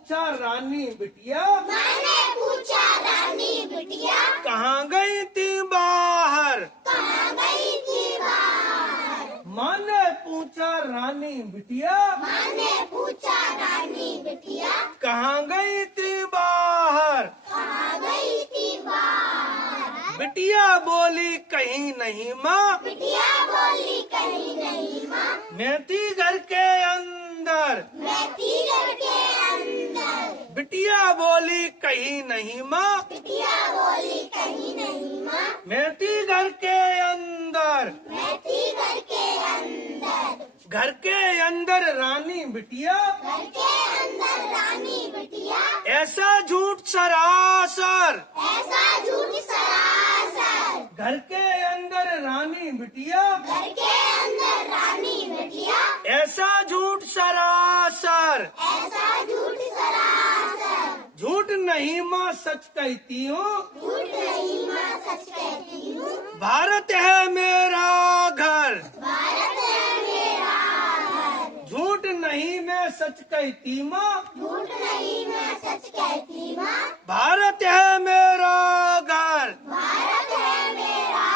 पूछा रानी बिटिया, मैंने पूछा रानी बिटिया, कहाँ गई थी बाहर? कहाँ गई थी बाहर? माँ ने पूछा रानी बिटिया, मैंने पूछा रानी बिटिया, कहाँ गई थी बाहर? कहाँ गई थी बाहर? बिटिया बोली कहीं नहीं माँ, बिटिया बोली कहीं नहीं माँ, मैं थी घर के अंदर। मैं थी घर के अंदर। बिटिया बोली कहीं नहीं माँ, बिटिया बोली कहीं नहीं माँ, मैं थी घर के अंदर। मैं थी घर के अंदर। घर के अंदर रानी बिटिया, घर के अंदर रानी बिटिया, ऐसा झूठ सरासर। ऐसा झूठ सरासर। घर के अंदर रानी बिटिया, घर के अंदर रानी बिटिया, ऐसा झूठ सरासर। ऐसा झूठ सरासर। झूठ नहीं माँ सच कहती हूँ, झूठ नहीं माँ सच कहती हूँ, भारत है मेरा घर। भारत है मेरा घर। झूठ नहीं मैं सच कहती माँ, झूठ नहीं मैं सच कहती माँ, भारत है मेरा घर। भारत है मेरा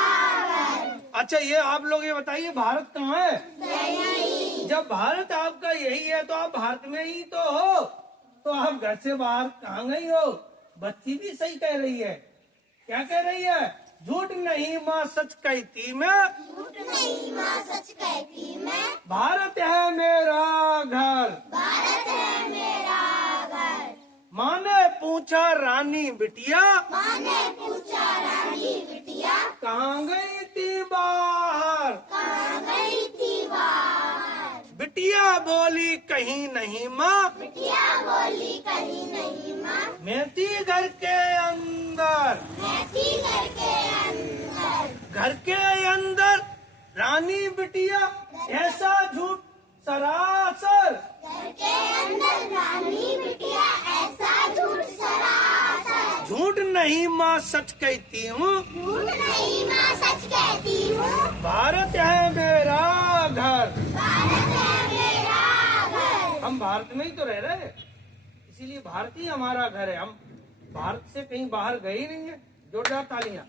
घर। अच्छा ये आप लोग ये बताइए भारत कहाँ है? नहीं। जब भारत आपका यही है तो आप भारत में ही तो हो, तो आप घर से बाहर कहाँ गई हो? बच्ची भी सही कह रही है। क्या कह रही है? झूठ नहीं माँ सच कहती मैं, झूठ नहीं माँ सच कहती मैं, भारत है मेरा घर। भारत है मेरा घर। माँ ने पूछा रानी बिटिया, माँ ने पूछा रानी बिटिया, कहाँ गई थी बाहर? कहाँ गई थी बाहर? बिटिया बोली कहीं नहीं माँ, बिटिया बोली कहीं नहीं माँ, मैं थी घर के अंदर। मैं थी घर के अंदर। घर के अंदर रानी बिटिया, ऐसा झूठ सरासर। घर के अंदर रानी बिटिया, ऐसा झूठ सरासर। झूठ नहीं माँ सच कहती हूँ, झूठ नहीं माँ सच कहती हूँ, भारत है मेरा घर। भारत है मेरा घर। हम भारत में ही तो रह रहे हैं, इसीलिए भारत ही हमारा घर है। हम भारत से कहीं बाहर गए ही नहीं है। जोरदार तालियां।